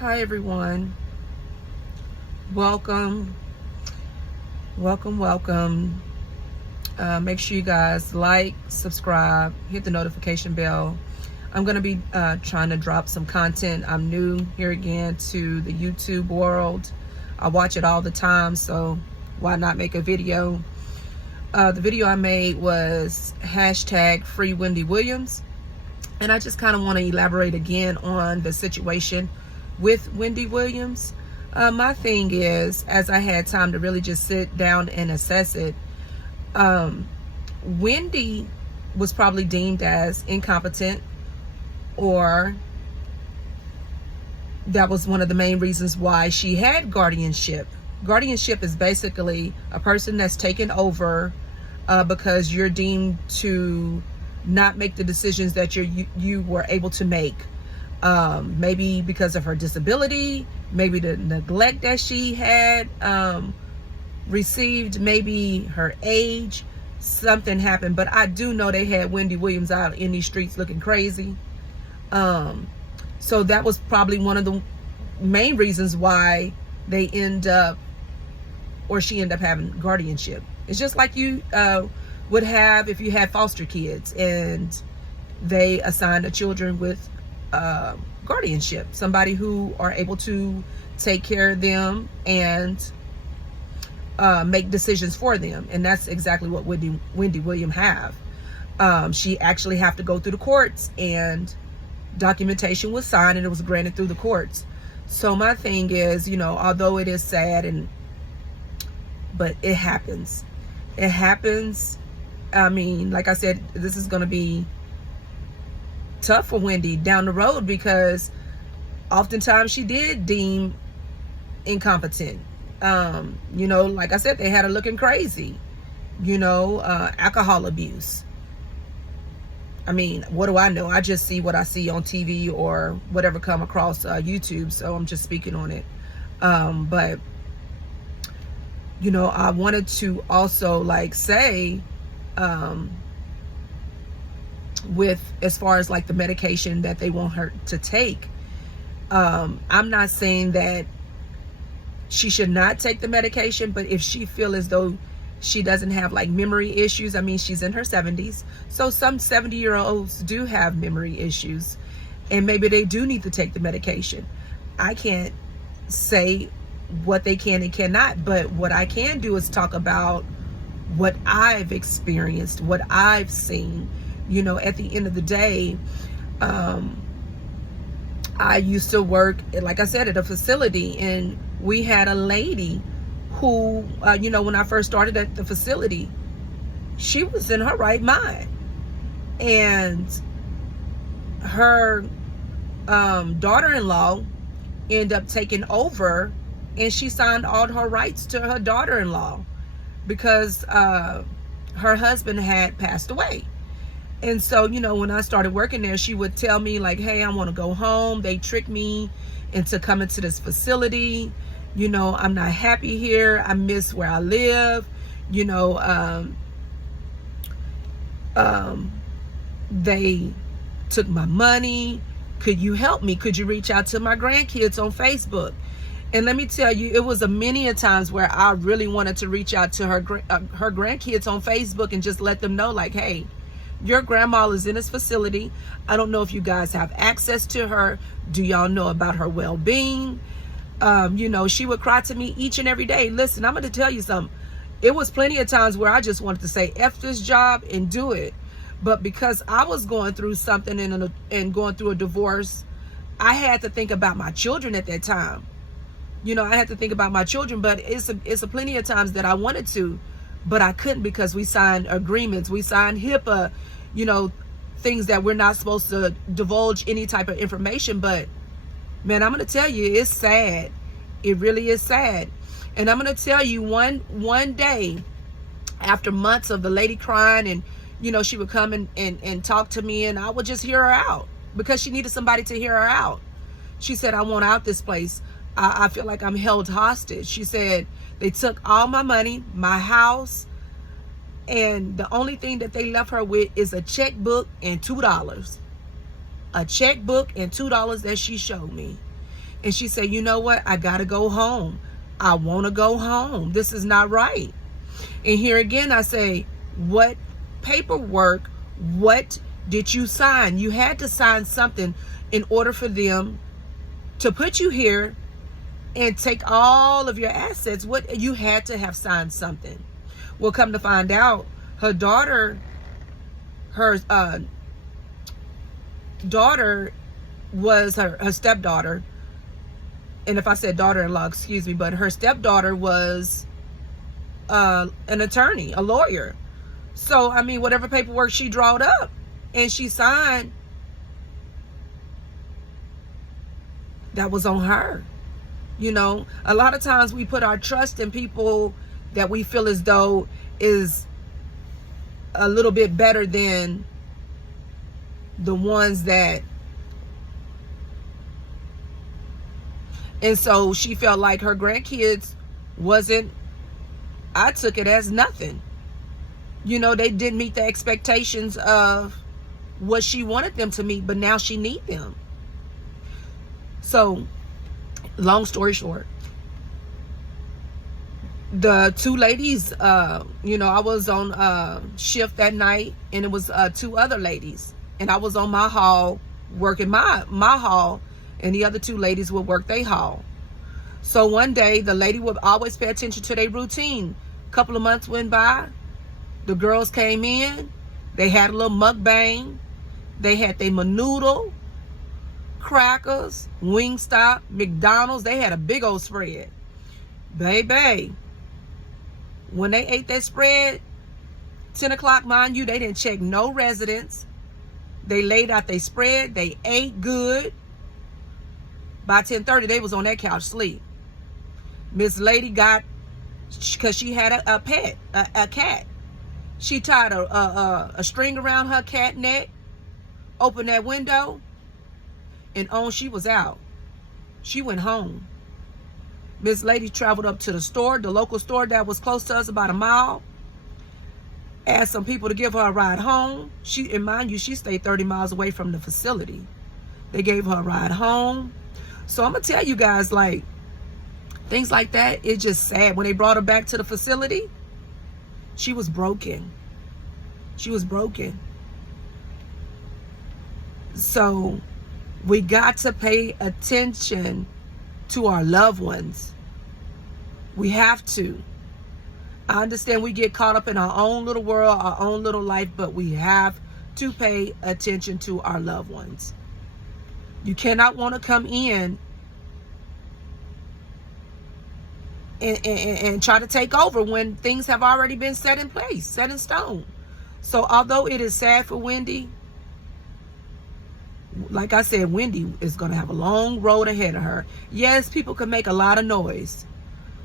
Hi everyone. Welcome. Welcome. Make sure you guys like, subscribe, hit the notification bell. I'm going to be trying to drop some content. I'm new here again to the YouTube world. I watch it all the time, so why not make a video? The video I made was hashtag free Wendy Williams. And I just kind of want to elaborate again on the situation with Wendy Williams. My thing is, as I had time to really just sit down and assess it, Wendy was probably deemed as incompetent, or that was one of the main reasons why she had guardianship. Guardianship is basically a person that's taken over because you're deemed to not make the decisions that you were able to make. Maybe because of her disability, maybe the neglect that she had received, maybe her age, something happened. But I do know they had Wendy Williams out in these streets looking crazy. So that was probably one of the main reasons why they she end up having guardianship. It's just like you would have if you had foster kids and they assigned the children with guardianship, somebody who are able to take care of them and make decisions for them. And that's exactly what Wendy Williams have. She actually have to go through the courts, and documentation was signed and it was granted through the courts. So my thing is, although it is sad, but it happens. It happens. I mean, like I said, this is going to be tough for Wendy down the road, because oftentimes she did deem incompetent. Like I said, they had her looking crazy. Alcohol abuse. I mean, what do I know? I just see what I see on TV or whatever come across YouTube, so I'm just speaking on it. But I wanted to also say with as far as the medication that they want her to take, I'm not saying that she should not take the medication, but if she feel as though she doesn't have memory issues, I mean, she's in her 70s, so some 70-year-olds do have memory issues, and maybe they do need to take the medication. I can't say what they can and cannot, but what I can do is talk about what I've experienced, what I've seen. At the end of the day, I used to work, like I said, at a facility, and we had a lady who, when I first started at the facility, she was in her right mind, and her daughter-in-law ended up taking over, and she signed all her rights to her daughter-in-law because her husband had passed away. And so, when I started working there, she would tell me hey, I want to go home. They tricked me into coming to this facility. I'm not happy here. I miss where I live. They took my money. Could you help me? Could you reach out to my grandkids on Facebook? And let me tell you, it was many a times where I really wanted to reach out to her grandkids on Facebook and just let them know hey, your grandma is in this facility. I don't know if you guys have access to her. Do y'all know about her well-being? She would cry to me each and every day. Listen, I'm going to tell you something. It was plenty of times where I just wanted to say F this job and do it. But because I was going through something and going through a divorce, I had to think about my children at that time. I had to think about my children, but it's a plenty of times that I wanted to, but I couldn't, because we signed agreements. We signed HIPAA, things that we're not supposed to divulge any type of information. But man, I'm going to tell you, it's sad. It really is sad. And I'm going to tell you, one day, after months of the lady crying, and she would come and talk to me, and I would just hear her out, because she needed somebody to hear her out. She said, I want out this place. I feel like I'm held hostage. She said, they took all my money, my house, and the only thing that they left her with is a checkbook and $2. A checkbook and $2 that she showed me. And she said, you know what? I got to go home. I want to go home. This is not right. And here again, I say, what paperwork, what did you sign? You had to sign something in order for them to put you here and take all of your assets. What, you had to have signed something. Well, come to find out, her daughter, her daughter was her stepdaughter. And if I said daughter-in-law, excuse me, but her stepdaughter was an attorney, a lawyer. So, I mean, whatever paperwork she drawed up and she signed, that was on her. You know, a lot of times we put our trust in people that we feel as though is a little bit better than the ones that. And so she felt like her grandkids wasn't, I took it as nothing. You know, they didn't meet the expectations of what she wanted them to meet, but now she needs them. So, long story short, the two ladies, you know, I was on shift that night, and it was two other ladies. And I was on my hall, working my hall, and the other two ladies would work their hall. So one day, the lady would always pay attention to their routine. A couple of months went by. The girls came in. They had a little mukbang. They had their menudo, crackers, Wingstop, McDonald's. They had a big old spread. Baby, when they ate that spread, 10 o'clock, mind you, they didn't check no residents. They laid out their spread. They ate good. By 10:30, they was on that couch sleep. Miss Lady got, because she had a pet, a cat. She tied a string around her cat neck, opened that window, and on she was out. She went home. Miss Lady traveled up to the store, the local store that was close to us, about a mile. Asked some people to give her a ride home. And mind you, she stayed 30 miles away from the facility. They gave her a ride home. So I'm going to tell you guys, like, things like that, it's just sad. When they brought her back to the facility, she was broken. She was broken. So we got to pay attention to our loved ones. We have to. I understand we get caught up in our own little world, our own little life, but we have to pay attention to our loved ones. You cannot want to come in and try to take over when things have already been set in place, set in stone. So although it is sad for Wendy, like I said, Wendy is going to have a long road ahead of her. Yes, people can make a lot of noise,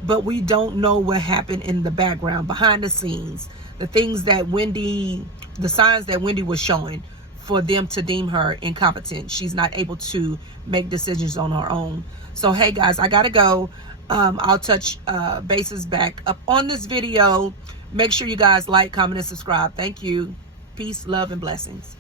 but we don't know what happened in the background, behind the scenes, the things that Wendy, the signs that Wendy was showing for them to deem her incompetent. She's not able to make decisions on her own. So, hey guys, I gotta go. I'll touch bases back up on this video. Make sure you guys like, comment, and subscribe. Thank you. Peace, love, and blessings.